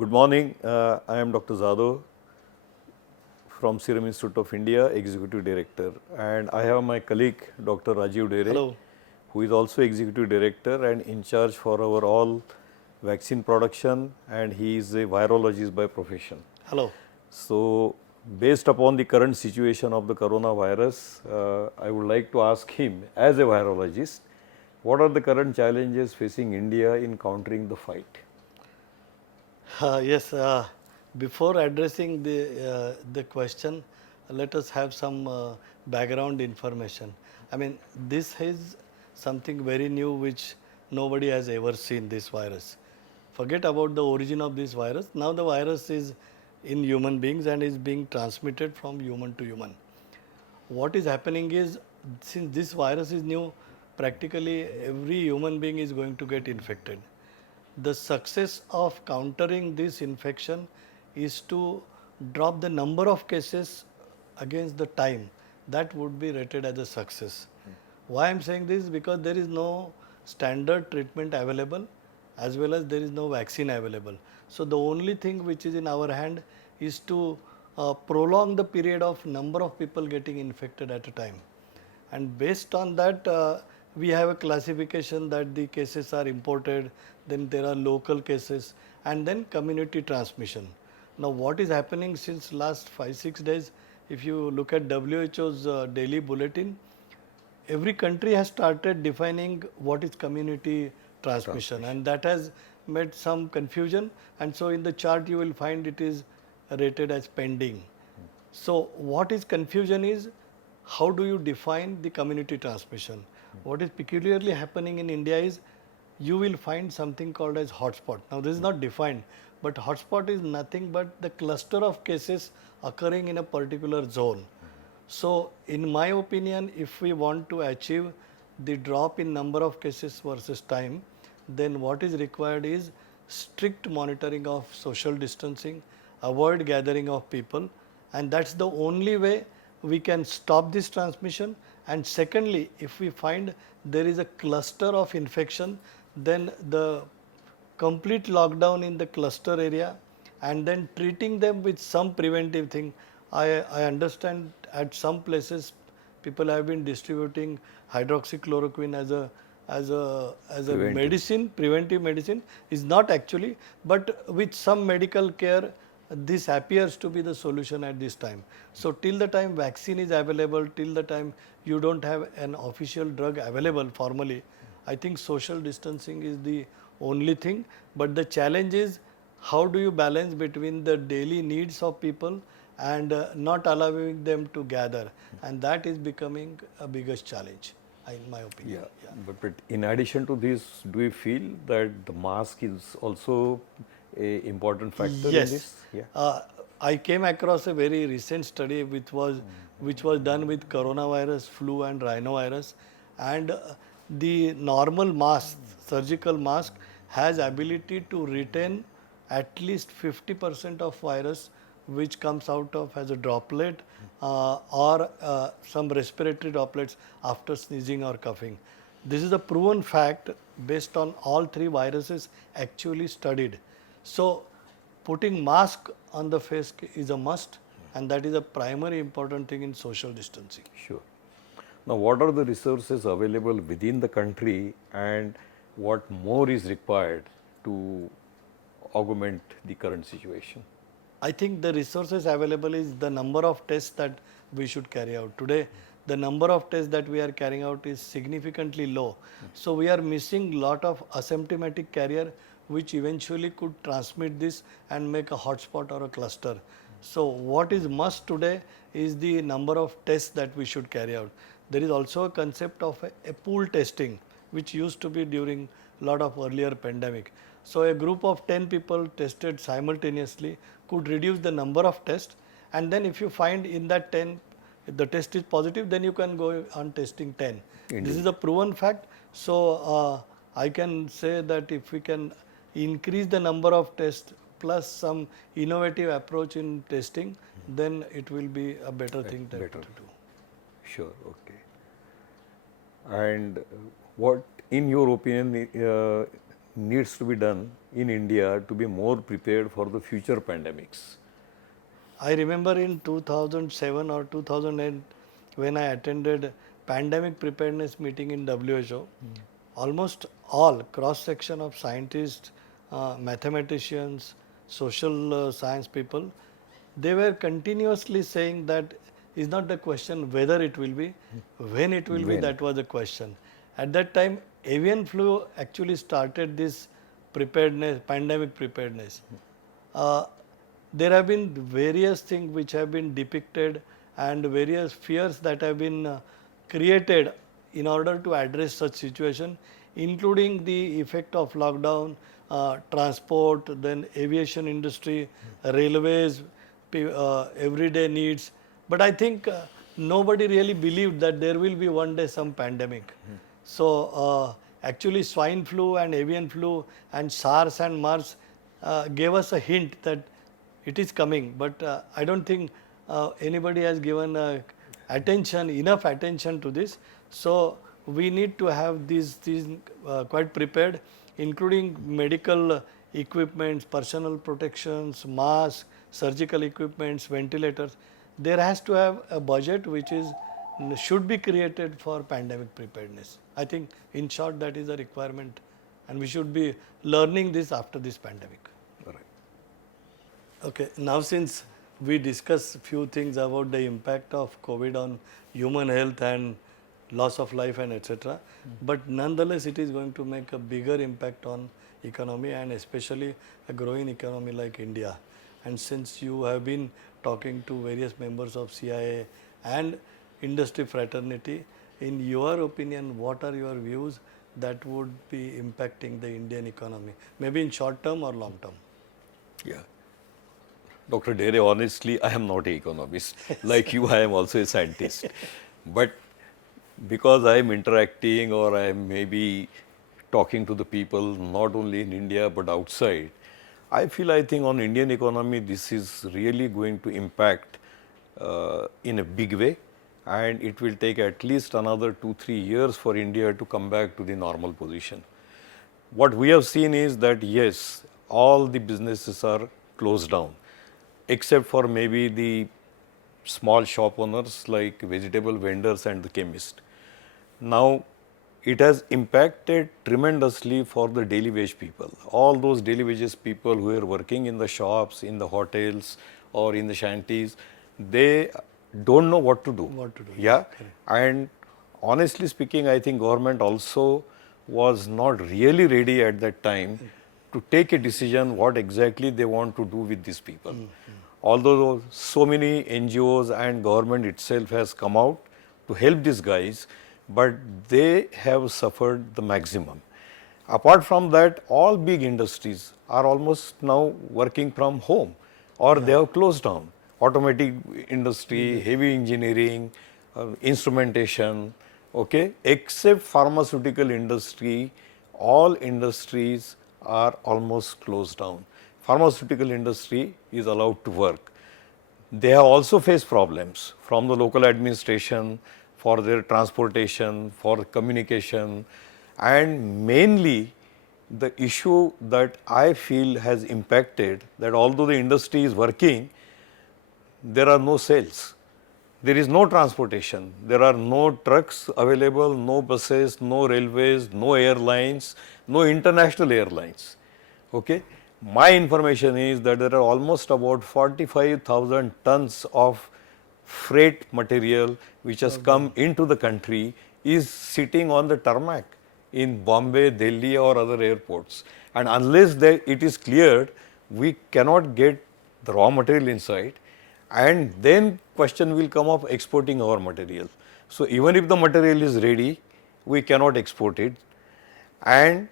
Good morning. I am Dr. Zado from Serum Institute of India, Executive Director. And I have my colleague, Dr. Rajiv Dere, Hello. who is also Executive Director and in charge for our all vaccine production, and he is a virologist by profession. Hello. So, based upon the current situation of the coronavirus, I would like to ask him, as a virologist, what are the current challenges facing India in countering the fight? Yes, before addressing the question, let us have some background information. I mean, this is something very new which nobody has ever seen, this virus. Forget about the origin of this virus. Now the virus is in human beings and is being transmitted from human to human. What is happening is, since this virus is new, practically every human being is going to get infected. The success of countering this infection is to drop the number of cases against the time. That would be rated as a success. Why I am saying this? Because there is no standard treatment available, as well as there is no vaccine available. So the only thing which is in our hand is to prolong the period of number of people getting infected at a time. And based on that, we have a classification that the cases are imported, then there are local cases, and then community transmission. Now what is happening since last 5-6 days, if you look at WHO's daily bulletin, every country has started defining what is community transmission, and that has made some confusion, and so in the chart you will find it is rated as pending. So what is confusion is, how do you define the community transmission? What is peculiarly happening in India is, you will find something called as hotspot. Now this is not defined, but hotspot is nothing but the cluster of cases occurring in a particular zone. So in my opinion, if we want to achieve the drop in number of cases versus time, then what is required is strict monitoring of social distancing, avoid gathering of people, and that's the only way we can stop this transmission. And secondly, if we find there is a cluster of infection, then the complete lockdown in the cluster area and then treating them with some preventive thing. I understand at some places people have been distributing hydroxychloroquine as a medicine, preventive medicine. Is not actually, but with some medical care, this appears to be the solution at this time. So till the time vaccine is available, till the time you don't have an official drug available formally, I think social distancing is the only thing. But the challenge is, how do you balance between the daily needs of people and not allowing them to gather, and that is becoming a biggest challenge in my opinion. But in addition to this, do you feel that the mask is also a important factor in Yes. this? Yeah. I came across a very recent study which was done with coronavirus, flu and rhinovirus, and the normal mask, surgical mask, has ability to retain at least 50% of virus which comes out of as a droplet or some respiratory droplets after sneezing or coughing. This is a proven fact based on all three viruses actually studied. So putting mask on the face is a must, and that is a primary important thing in social distancing. Sure. Now, what are the resources available within the country and what more is required to augment the current situation? I think the resources available is the number of tests that we should carry out. Today, the number of tests that we are carrying out is significantly low. So we are missing lot of asymptomatic carrier which eventually could transmit this and make a hotspot or a cluster. So what is must today is the number of tests that we should carry out. There is also a concept of a pool testing which used to be during lot of earlier pandemic. So a group of 10 people tested simultaneously could reduce the number of tests, and then if you find in that 10 if the test is positive, then you can go on testing 10. Indeed. This is a proven fact. So I can say that if we can increase the number of tests plus some innovative approach in testing, then it will be a better thing to do. Sure, okay. And what, in your opinion, needs to be done in India to be more prepared for the future pandemics? I remember in 2007 or 2008 when I attended pandemic preparedness meeting in WHO, almost all cross section of scientists, mathematicians, social science people, they were continuously saying that is not the question whether it will be, when it will be, When? that was the question. At that time, avian flu actually started this preparedness, pandemic preparedness. Uh, there have been various things which have been depicted and various fears that have been created in order to address such situation, including the effect of lockdown, transport, then aviation industry, railways, everyday needs. But I think nobody really believed that there will be one day some pandemic. So actually swine flu and avian flu and SARS and MERS gave us a hint that it is coming, but I don't think anybody has given enough attention to this. So we need to have these quite prepared, including medical equipments, personal protections, masks, surgical equipments, ventilators. There has to have a budget which is should be created for pandemic preparedness. I think in short that is a requirement, and we should be learning this after this pandemic. Right. Okay, now since we discussed few things about the impact of COVID on human health and loss of life and etc., but nonetheless it is going to make a bigger impact on economy and especially a growing economy like India. And since you have been talking to various members of CIA and industry fraternity, in your opinion, what are your views that would be impacting the Indian economy, maybe in short term or long term? Yeah. Dr. Dere, honestly, I am not an economist. Like you, I am also a scientist. But because I am interacting or I am maybe talking to the people not only in India but outside, I think on Indian economy this is really going to impact in a big way, and it will take at least another 2-3 years for India to come back to the normal position. What we have seen is that yes, all the businesses are closed down, except for maybe the small shop owners like vegetable vendors and the chemist. Now, it has impacted tremendously for the daily wage people. All those daily wages people who are working in the shops, in the hotels or in the shanties, they don't know what to do. What to do. Yeah. And honestly speaking, I think government also was not really ready at that time to take a decision what exactly they want to do with these people. Although so many NGOs and government itself has come out to help these guys, but they have suffered the maximum. Apart from that, all big industries are almost now working from home or they have closed down. Automotive industry, heavy engineering, instrumentation, okay, except pharmaceutical industry, all industries are almost closed down. Pharmaceutical industry is allowed to work. They have also faced problems from the local administration for their transportation, for communication, and mainly the issue that I feel has impacted that although the industry is working, there are no sales. There is no transportation. There are no trucks available, no buses, no railways, no airlines, no international airlines. Okay? My information is that there are almost about 45,000 tons of freight material which has come into the country is sitting on the tarmac in Bombay, Delhi or other airports. And unless it is cleared, we cannot get the raw material inside, and then question will come of exporting our material. So even if the material is ready, we cannot export it. And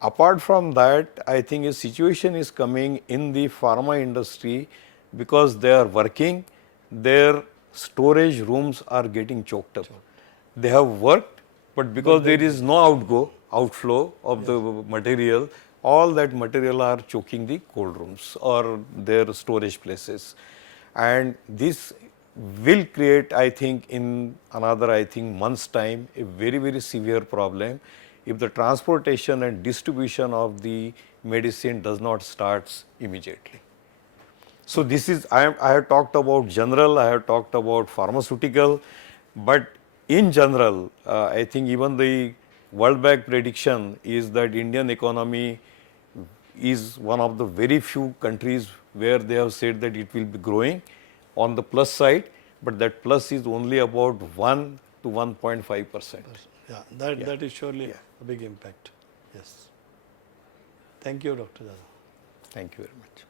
apart from that, I think a situation is coming in the pharma industry because they are working, their storage rooms are getting choked up. They have worked, but because there is no outflow of the material, all that material are choking the cold rooms or their storage places. And this will create, I think, in another, month's time, a very, very severe problem if the transportation and distribution of the medicine does not start immediately. So this is, I have talked about general, I have talked about pharmaceutical, but in general, I think even the World Bank prediction is that Indian economy is one of the very few countries where they have said that it will be growing on the plus side, but that plus is only about 1 to 1.5%. Yeah, that is surely a big impact. Yes. Thank you, Dr. Jadhav. Thank you very much.